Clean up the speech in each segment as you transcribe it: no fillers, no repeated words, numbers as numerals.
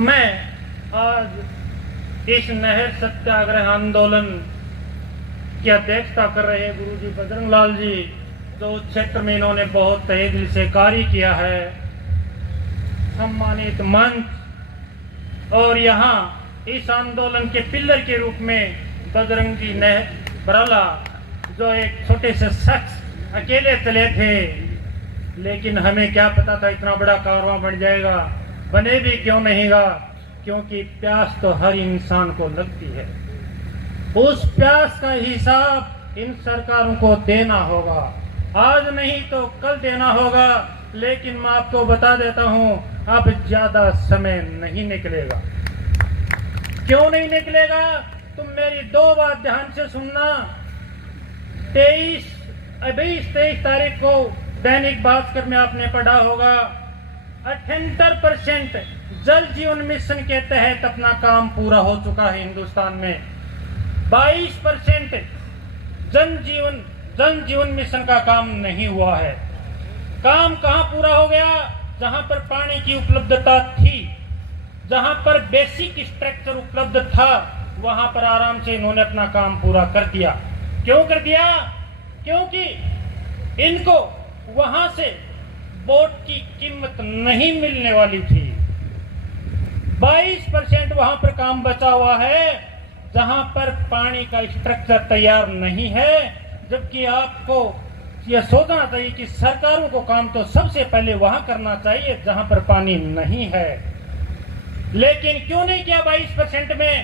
मैं आज इस नहर सत्याग्रह आंदोलन की अध्यक्षता कर रहे गुरुजी बजरंग लाल जी, जो क्षेत्र में इन्होंने बहुत तहे दिल से कार्य किया है, सम्मानित मंच और यहाँ इस आंदोलन के पिलर के रूप में बजरंगी बराला, जो एक छोटे से शख्स अकेले चले थे, लेकिन हमें क्या पता था इतना बड़ा कारवां बन जाएगा। बने भी क्यों नहींगा, क्योंकि प्यास तो हर इंसान को लगती है। उस प्यास का हिसाब इन सरकारों को देना होगा, आज नहीं तो कल देना होगा। लेकिन मैं आपको बता देता हूं, अब ज्यादा समय नहीं निकलेगा। क्यों नहीं निकलेगा? तुम मेरी दो बात ध्यान से सुनना। 23 तारीख को दैनिक भास्कर में आपने पढ़ा होगा, 78% जल जीवन मिशन के तहत अपना काम पूरा हो चुका है हिंदुस्तान में। 22% जन जीवन मिशन का काम नहीं हुआ है। काम कहां पूरा हो गया? जहां पर पानी की उपलब्धता थी, जहां पर बेसिक स्ट्रक्चर उपलब्ध था, वहां पर आराम से इन्होंने अपना काम पूरा कर दिया। क्यों कर दिया? क्योंकि इनको वहां से बोट की कीमत नहीं मिलने वाली थी। 22% वहां पर काम बचा हुआ है, जहां पर पानी का स्ट्रक्चर तैयार नहीं है। जबकि आपको यह सोचना चाहिए कि सरकारों को काम तो सबसे पहले वहां करना चाहिए जहां पर पानी नहीं है। लेकिन क्यों नहीं किया 22% में?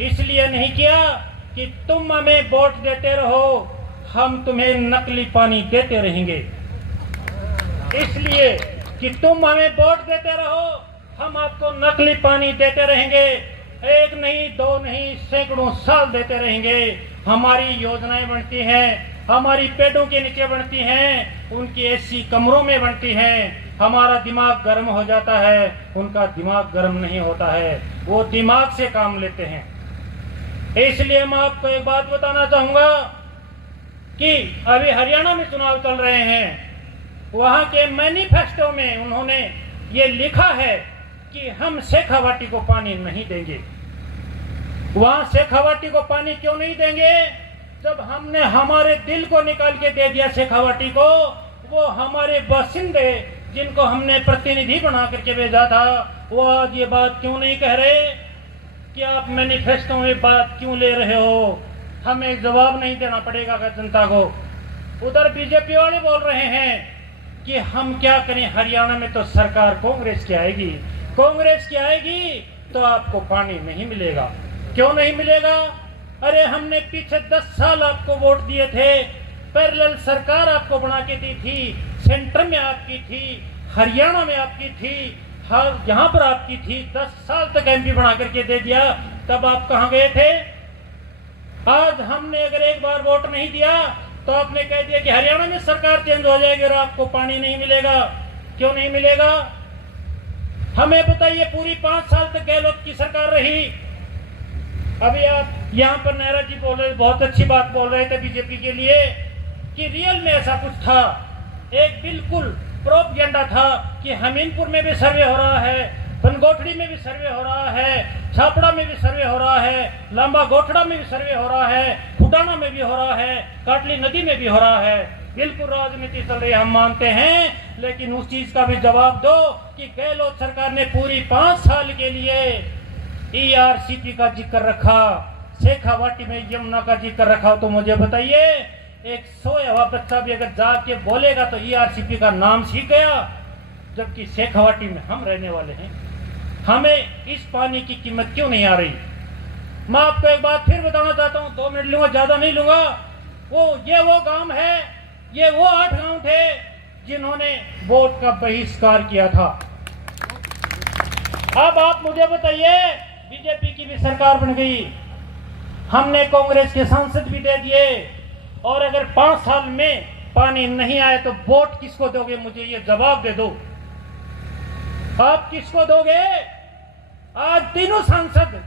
इसलिए नहीं किया कि तुम हमें बोट देते रहो, हम तुम्हें नकली पानी देते रहेंगे। इसलिए कि तुम हमें बोट देते रहो, हम आपको नकली पानी देते रहेंगे। एक नहीं, दो नहीं, सैकड़ों साल देते रहेंगे। हमारी योजनाएं बनती हैं, हमारी पेड़ों के नीचे बनती हैं, उनकी एसी कमरों में बनती हैं। हमारा दिमाग गर्म हो जाता है, उनका दिमाग गर्म नहीं होता है। वो दिमाग से काम लेते हैं। इसलिए मैं आपको एक बात बताना चाहूंगा कि अभी हरियाणा में चुनाव चल रहे हैं। वहां के मैनिफेस्टो में उन्होंने ये लिखा है कि हम शेखावाटी को पानी नहीं देंगे। वहां शेखावाटी को पानी क्यों नहीं देंगे? जब हमने हमारे दिल को निकाल के दे दिया शेखावाटी को, वो हमारे बासिंदे जिनको हमने प्रतिनिधि बना करके भेजा था, वो आज ये बात क्यों नहीं कह रहे कि आप मैनिफेस्टो में बात क्यों ले रहे हो? हमें जवाब नहीं देना पड़ेगा जनता को। उधर बीजेपी वाले बोल रहे हैं कि हम क्या करें, हरियाणा में तो सरकार कांग्रेस की आएगी, कांग्रेस की आएगी तो आपको पानी नहीं मिलेगा। क्यों नहीं मिलेगा? अरे हमने पीछे 10 साल आपको वोट दिए थे, पैरेलल सरकार आपको बना के दी थी, सेंटर में आपकी थी, हरियाणा में आपकी थी, हर यहाँ पर आपकी थी। 10 साल तक एमपी बना करके दे दिया, तब आप कहाँ गए थे? आज हमने अगर एक बार वोट नहीं दिया तो आपने कह दिया कि हरियाणा में सरकार चेंज हो जाएगी और आपको पानी नहीं मिलेगा। क्यों नहीं मिलेगा? हमें बताइए। पूरी 5 साल तक गहलोत की सरकार रही। अभी आप यहाँ पर नेहरा जी बोल रहे, बहुत अच्छी बात बोल रहे थे बीजेपी के लिए कि रियल में ऐसा कुछ था। एक बिल्कुल प्रोपगेंडा था कि हमीरपुर में भी सर्वे हो रहा है, बनगोठड़ी में भी सर्वे हो रहा है, छापड़ा में भी सर्वे हो रहा है, लांबा गोठड़ा में भी सर्वे हो रहा है, फुटाना में भी हो रहा है, काटली नदी में भी हो रहा है। बिल्कुल राजनीति चल रही है, हम मानते हैं। लेकिन उस चीज का भी जवाब दो कि गहलोत सरकार ने पूरी 5 साल के लिए ERCP का जिक्र रखा, शेखावाटी में यमुना का जिक्र रखा। तो मुझे बताइए, एक सोया हुआ बच्चा भी अगर जाके बोलेगा तो ERCP का नाम सीख गया, जबकि शेखावाटी में हम रहने वाले हैं। हमें इस पानी की कीमत क्यों नहीं आ रही? मैं आपको एक बात फिर बताना चाहता हूं, 2 मिनट लूंगा, ज्यादा नहीं लूंगा। ये वो गांव है, ये वो 8 गांव थे जिन्होंने वोट का बहिष्कार किया था। अब आप मुझे बताइए, बीजेपी की भी सरकार बन गई, हमने कांग्रेस के सांसद भी दे दिए, और अगर 5 साल में पानी नहीं आए तो वोट किसको दोगे? मुझे ये जवाब दे दो, आप किसको दोगे? आज तीनों सांसद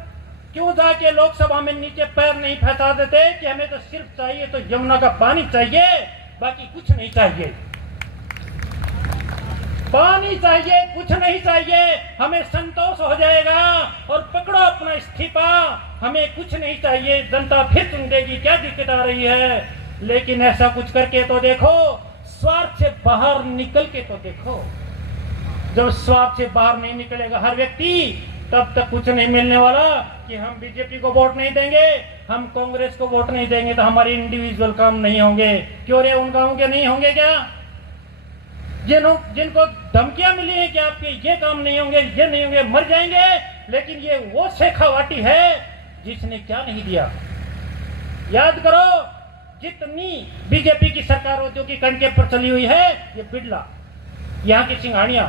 क्यों जाके लोकसभा में नीचे पैर नहीं फैला देते कि हमें तो सिर्फ चाहिए तो यमुना का पानी चाहिए, बाकी कुछ नहीं चाहिए। पानी चाहिए, कुछ नहीं चाहिए, हमें संतोष हो जाएगा। और पकड़ो अपना इस्तीफा, हमें कुछ नहीं चाहिए, जनता फिर चुन देगी, क्या दिक्कत आ रही है। लेकिन ऐसा कुछ करके तो देखो, स्वार्थ से बाहर निकल के तो देखो। जब स्वार्थ से बाहर नहीं निकलेगा हर व्यक्ति, तब तक कुछ नहीं मिलने वाला कि हम बीजेपी को वोट नहीं देंगे, हम कांग्रेस को वोट नहीं देंगे तो हमारे इंडिविजुअल काम नहीं होंगे। क्यों रे, उन गाँव के नहीं होंगे क्या? जिनको धमकियां मिली है कि आपके ये काम नहीं होंगे, ये नहीं होंगे, मर जाएंगे, लेकिन ये वो शेखावाटी है जिसने क्या नहीं दिया। याद करो, जितनी बीजेपी की सरकार औद्योगिकरण के पर चली हुई है, ये बिड़ला, यहाँ की सिंघानिया,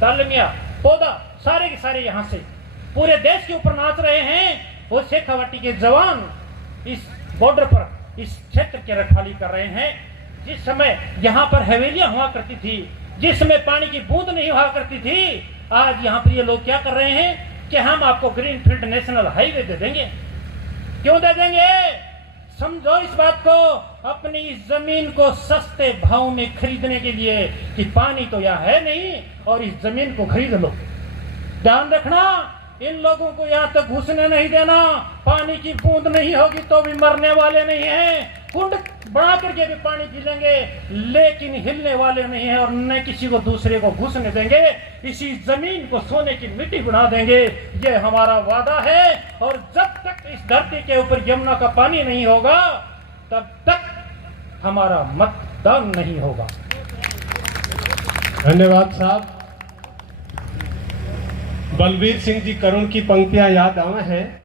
दालमिया, पौधा, सारे के सारे यहाँ से पूरे देश के ऊपर नाच रहे हैं। वो शेखावाटी के जवान इस बॉर्डर पर इस क्षेत्र की रखवाली कर रहे हैं। जिस समय यहाँ पर हवेलियां हुआ करती थी, जिस समय पानी की बूंद नहीं हुआ करती थी, आज यहाँ पर ये लोग क्या कर रहे हैं कि हम आपको ग्रीनफील्ड नेशनल हाईवे दे देंगे। क्यों दे देंगे? समझो इस बात को, अपनी इस जमीन को सस्ते भाव में खरीदने के लिए कि पानी तो यहाँ है नहीं और इस जमीन को खरीद लो। ध्यान रखना, इन लोगों को यहाँ तक घुसने नहीं देना। पानी की बूंद नहीं होगी तो भी मरने वाले नहीं हैं, कुंड बना करके भी पानी पी लेंगे, लेकिन हिलने वाले नहीं है और न किसी को दूसरे को घुसने देंगे। इसी जमीन को सोने की मिट्टी बना देंगे, ये हमारा वादा है। और जब तक इस धरती के ऊपर यमुना का पानी नहीं होगा, तब तक हमारा मतदान नहीं होगा। धन्यवाद साहब। बलबीर सिंह जी करुण की पंक्तियां याद आवे हैं।